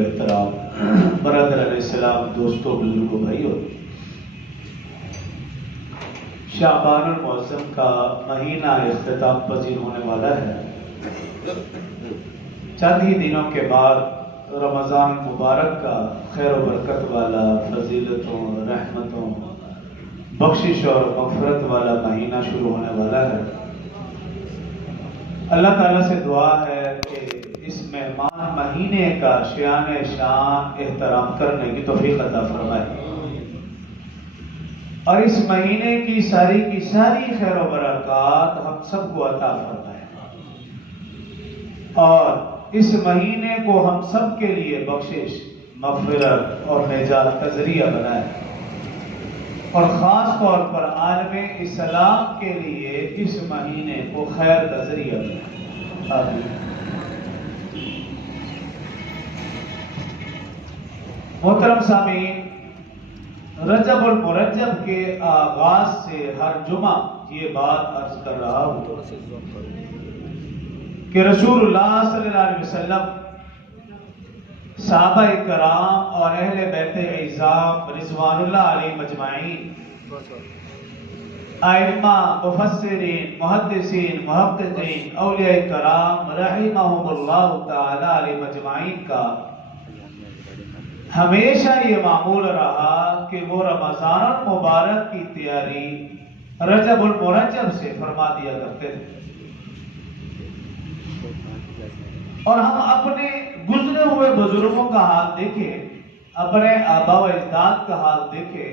احترام برادر علیہ السلام، دوستوں، بزرگوں، بھائیوں، شعبان المعظم کا مہینہ اختتام پذیر ہونے والا ہے۔ چند ہی دنوں کے بعد رمضان مبارک کا خیر و برکت والا، فضیلتوں، رحمتوں، بخشش اور مغفرت والا مہینہ شروع ہونے والا ہے۔ اللہ تعالیٰ سے دعا ہے کہ اس مہمان مہینے کا شان احترام کرنے کی توفیق عطا فرمائے، اور اس مہینے کی ساری خیر و برکات ہم سب کو عطا فرمائے، اور اس مہینے کو ہم سب کے لیے بخشش، مغفرت اور نجات کا ذریعہ بنائے، اور خاص طور پر عالم اسلام کے لیے اس مہینے کو خیر کا ذریعہ بنائے۔ آمین۔ محترم سامعین، رجب المرجب کے آغاز سے ہر جمعہ یہ بات عرض کر رہا ہوں کہ رسول اللہ صلی اللہ علیہ وسلم، صحابہ کرام اور اہل بیت اعظام رضوان اللہ علیہ مجمعین، ائمہ، مفسرین، محدثین، محققین، اولیاء کرام رحمہم اللہ تعالی علیہ مجمعین کا ہمیشہ یہ معمول رہا کہ وہ رمضان المبارک کی تیاری رجب المرجب سے فرما دیا کرتے تھے، اور ہم اپنے گزرے ہوئے بزرگوں کا حال دیکھیں، اپنے آبا و اجداد کا حال دیکھیں،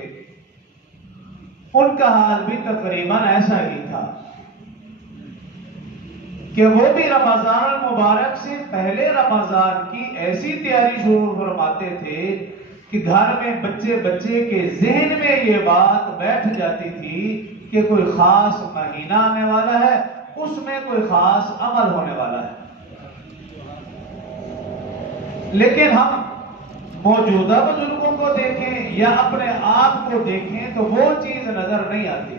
ان کا حال بھی تقریباً ایسا ہی تھا کہ وہ بھی رمضان المبارک سے پہلے رمضان کی ایسی تیاری شروع فرماتے تھے کہ گھر میں بچے کے ذہن میں یہ بات بیٹھ جاتی تھی کہ کوئی خاص مہینہ آنے والا ہے، اس میں کوئی خاص عمل ہونے والا ہے۔ لیکن ہم موجودہ بزرگوں کو دیکھیں یا اپنے آپ کو دیکھیں تو وہ چیز نظر نہیں آتی،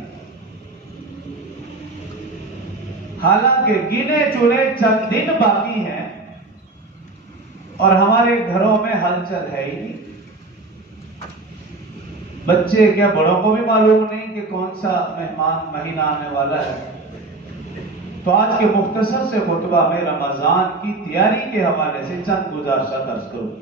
حالانکہ گنے چنے چند دن باقی ہیں اور ہمارے گھروں میں ہلچل ہے ہی نہیں۔ بچے کیا بڑوں کو بھی معلوم نہیں کہ کون سا مہمان مہینہ آنے والا ہے۔ تو آج کے مختصر سے خطبہ میں رمضان کی تیاری کے حوالے سے چند گزارشات عرض کروں۔